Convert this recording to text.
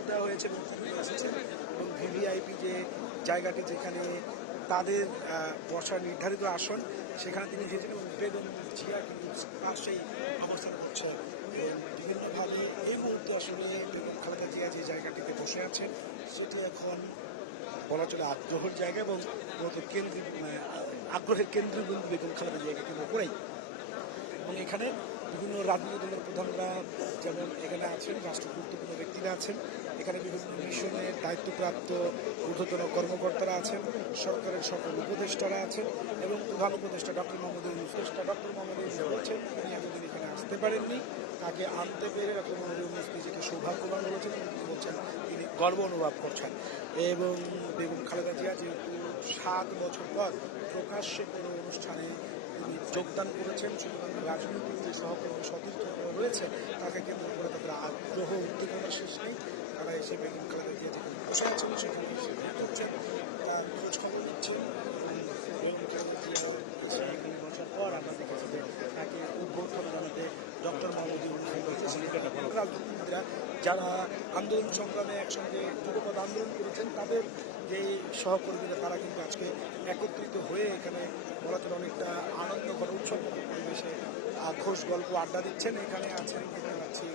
দাওয়াত দেওয়া হয়েছে এবং তিনি এসেছেন এবং ভিভিআইপি যে জায়গাটি যেখানে তাদের বসার নির্ধারিত আসন সেখানে তিনি এসেছেন এবং বেগম জিয়া কিন্তু পাশেই অবস্থান করছে এবং বিভিন্নভাবে এই মুহূর্তে আসলে বেগম খালেদা জিয়া যে জায়গাটিতে বসে আছেন সেটি এখন বলা চলে আগ্রহের জায়গা এবং আগ্রহের কেন্দ্রবিন্দু বেগম খালেদা জিয়াকে কেন্দ্র করেই এবং এখানে বিভিন্ন রাজনৈতিক দলের প্রধানরা যেমন এখানে আছেন, রাষ্ট্র গুরুত্বপূর্ণ ব্যক্তিরা আছেন, এখানে বিভিন্ন মিশনের দায়িত্বপ্রাপ্ত ঊর্ধ্বতন কর্মকর্তারা আছেন, সরকারের সকল উপদেষ্টারা আছেন এবং প্রধান উপদেষ্টা ডক্টর মোহাম্মদ ইউনূস বলছেন তিনি এতদিন এখানে আসতে পারেননি, তাকে আনতে পেরে ডক্টর মোহাম্মদ ইউনূস নিজেকে সৌভাগ্যবান বলেছেন এবং তিনি বলছেন তিনি গর্ব অনুভব করছেন এবং বেগম খালেদা জিয়া যেহেতু 7 বছর পর প্রকাশ্যে কোনো অনুষ্ঠানে তিনি যোগদান করেছেন, সুতরাং রাজনৈতিক যে সহকর্মী সতীর্থ রয়েছে তাকে কেন্দ্র করে তাদের আগ্রহ উদ্দীপনার শেষ নেই। তারা এসে বেগম খালেদা জিয়া যেখানে বসে আছেন সেখানে করছেন, তার খোঁজ খবর নিচ্ছেন। বেগম খালেদা জিয়া এখানে বসার পর আমরা দেখেছি যে তাকে উদ্বোধন জানাতে ডক্টর মোহাম্মদ ইউনূস রাজনীতিবিদরা যারা আন্দোলন সংগ্রামে একসঙ্গে যুগপৎ আন্দোলন করেছেন তাদের যে সহকর্মীরা তারা কিন্তু আজকে একত্রিত হয়ে এখানে বলা চলে অনেকটা আনন্দঘন উৎসব পরিবেশে ঘোষ গল্প আড্ডা দিচ্ছেন। এখানে আছেন দেখতে পাচ্ছি